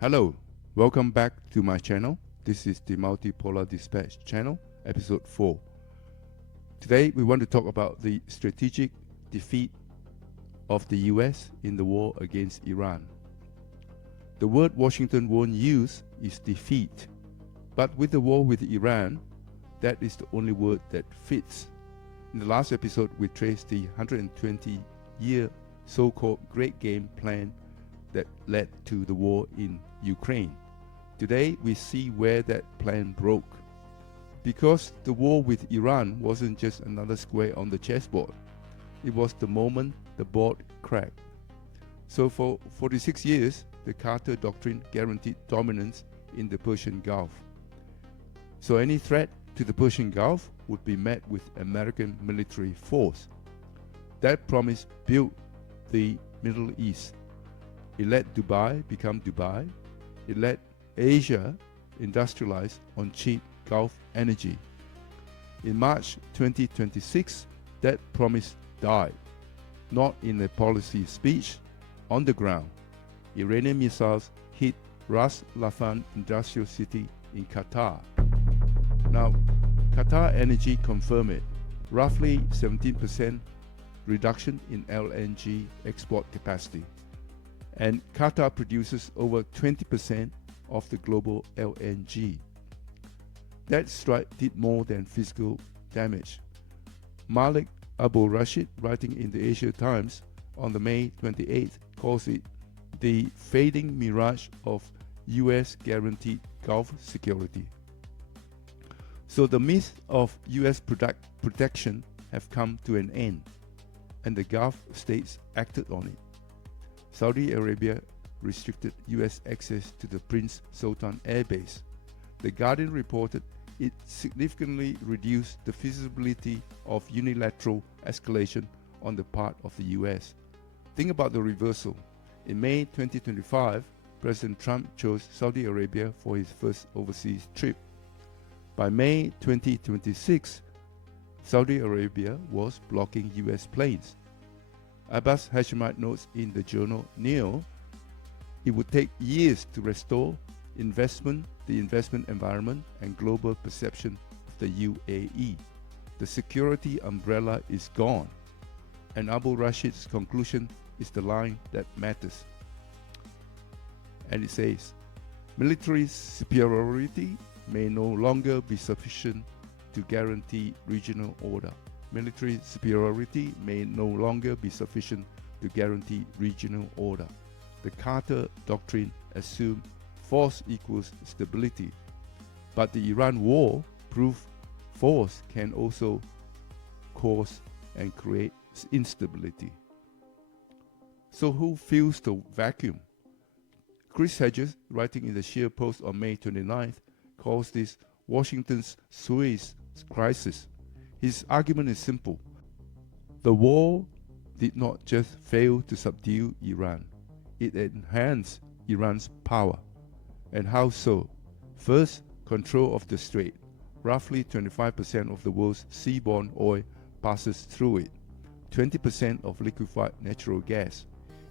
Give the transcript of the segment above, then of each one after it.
Hello, welcome back to my channel. This is the Multipolar Dispatch channel, episode 4. Today we want to talk about the strategic defeat of the US in the war against Iran. The word Washington won't use is defeat, but with the war with Iran, that is the only word that fits. In the last episode, we traced the 120-year so-called Great Game plan that led to the war in Ukraine. Today, we see where that plan broke. Because the war with Iran wasn't just another square on the chessboard, it was the moment the board cracked. So for 46 years, the Carter Doctrine guaranteed dominance in the Persian Gulf. So any threat to the Persian Gulf would be met with American military force. That promise built the Middle East. It let Dubai become Dubai. It let Asia industrialize on cheap Gulf energy. In March 2026, that promise died, not in a policy speech, on the ground. Iranian missiles hit Ras Laffan industrial city in Qatar. Now, Qatar LNG confirmed it, roughly 17% reduction in LNG export capacity. And Qatar produces over 20% of the global LNG. That strike did more than physical damage. Malik Abu Rashid, writing in the Asia Times on the May 28th, calls it the fading mirage of US guaranteed Gulf security. So the myth of US protection have come to an end, and the Gulf states acted on it. Saudi Arabia restricted US access to the Prince Sultan Air Base. The Guardian reported it significantly reduced the feasibility of unilateral escalation on the part of the US. Think about the reversal. In May 2025, President Trump chose Saudi Arabia for his first overseas trip. By May 2026, Saudi Arabia was blocking US planes. Abbas Hashemite notes in the journal Neo, it would take years to restore the investment environment and global perception of the UAE. The security umbrella is gone, and Abu Rashid's conclusion is the line that matters. And it says, military superiority may no longer be sufficient to guarantee regional order. Military superiority may no longer be sufficient to guarantee regional order. The Carter Doctrine assumed force equals stability, but the Iran war proved force can also cause and create instability. So who fills the vacuum? Chris Hedges, writing in the Sheer Post on May 29th, calls this Washington's Suez Crisis. His argument is simple. The war did not just fail to subdue Iran, it enhanced Iran's power. And how so? First, control of the strait. Roughly 25% of the world's seaborne oil passes through it, 20% of liquefied natural gas.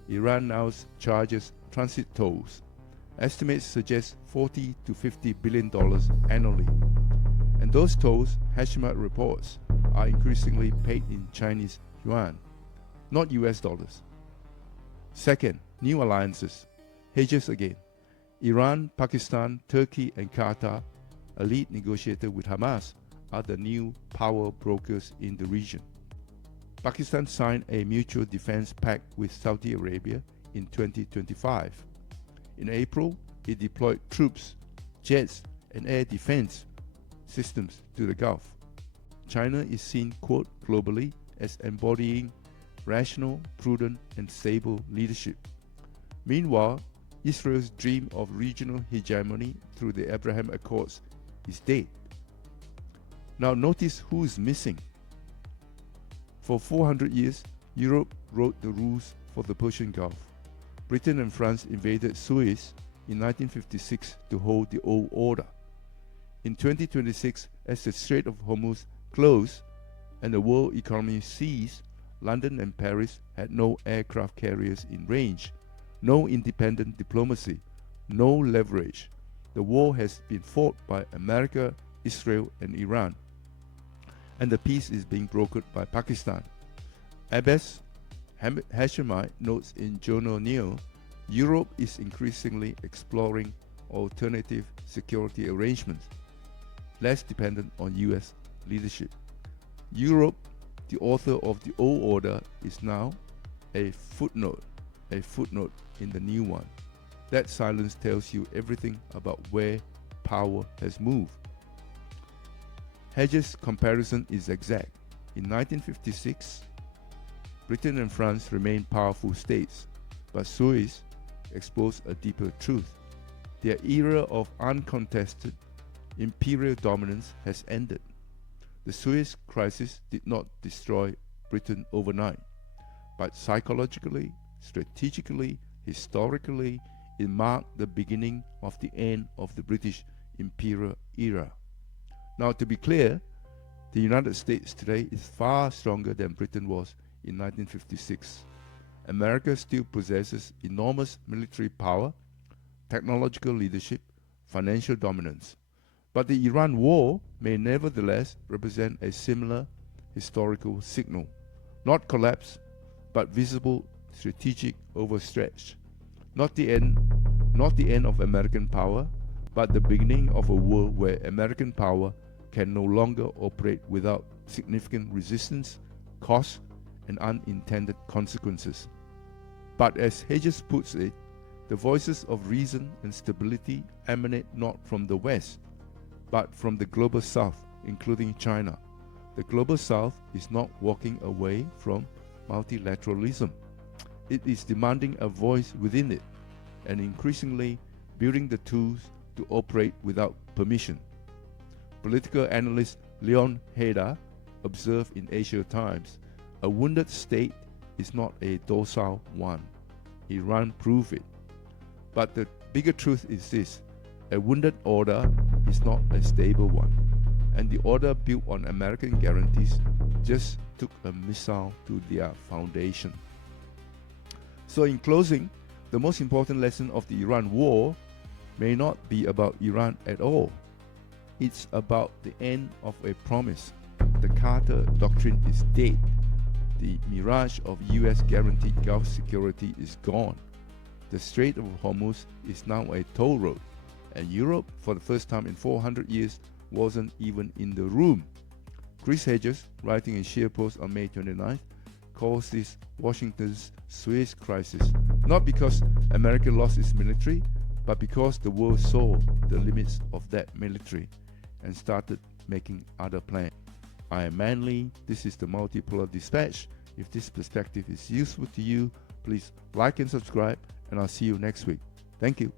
Iran now charges transit tolls. Estimates suggest $40 to $50 billion annually. And those tolls, Hashemite reports, are increasingly paid in Chinese yuan, not US dollars. Second, new alliances. Hedges again. Iran, Pakistan, Turkey, and Qatar, a lead negotiator with Hamas, are the new power brokers in the region. Pakistan signed a mutual defense pact with Saudi Arabia in 2025. In April, it deployed troops, jets, and air defense systems to the Gulf. China is seen, quote, globally as embodying rational, prudent, and stable leadership. Meanwhile, Israel's dream of regional hegemony through the Abraham Accords is dead. Now notice who is missing. For 400 years, Europe wrote the rules for the Persian Gulf. Britain and France invaded Suez in 1956 to hold the old order. In 2026, as the Strait of Hormuz closed and the world economy ceased, London and Paris had no aircraft carriers in range, no independent diplomacy, no leverage. The war has been fought by America, Israel, and Iran, and the peace is being brokered by Pakistan. Abbas Hashemite notes in Journal Neo, Europe is increasingly exploring alternative security arrangements, less dependent on US leadership. Europe, the author of the old order, is now a footnote in the new one. That silence tells you everything about where power has moved. Hedges' comparison is exact. In 1956, Britain and France remained powerful states, but Suez exposed a deeper truth. Their era of uncontested imperial dominance has ended. The Suez Crisis did not destroy Britain overnight, but psychologically, strategically, historically, it marked the beginning of the end of the British imperial era. Now, to be clear, the United States today is far stronger than Britain was in 1956. America still possesses enormous military power, technological leadership, financial dominance. But the Iran war may nevertheless represent a similar historical signal. Not collapse, but visible strategic overstretch. Not the end of American power, but the beginning of a world where American power can no longer operate without significant resistance, cost, and unintended consequences. But as Hedges puts it, the voices of reason and stability emanate not from the West, but from the global South, including China. The global South is not walking away from multilateralism. It is demanding a voice within it, and increasingly building the tools to operate without permission. Political analyst Leon Hader observed in Asia Times, a wounded state is not a docile one. Iran proved it. But the bigger truth is this: a wounded order is not a stable one, and the order built on American guarantees just took a missile to their foundation. So in closing, the most important lesson of the Iran war may not be about Iran at all. It's about the end of a promise. The Carter Doctrine is dead. The mirage of US guaranteed Gulf security is gone. The Strait of Hormuz is now a toll road, and Europe, for the first time in 400 years, wasn't even in the room. Chris Hedges, writing in SharePost on May 29th, calls this Washington's Suez Crisis, not because America lost its military, but because the world saw the limits of that military and started making other plans. I am Manly, this is the Multipolar Dispatch. If this perspective is useful to you, please like and subscribe, and I'll see you next week. Thank you.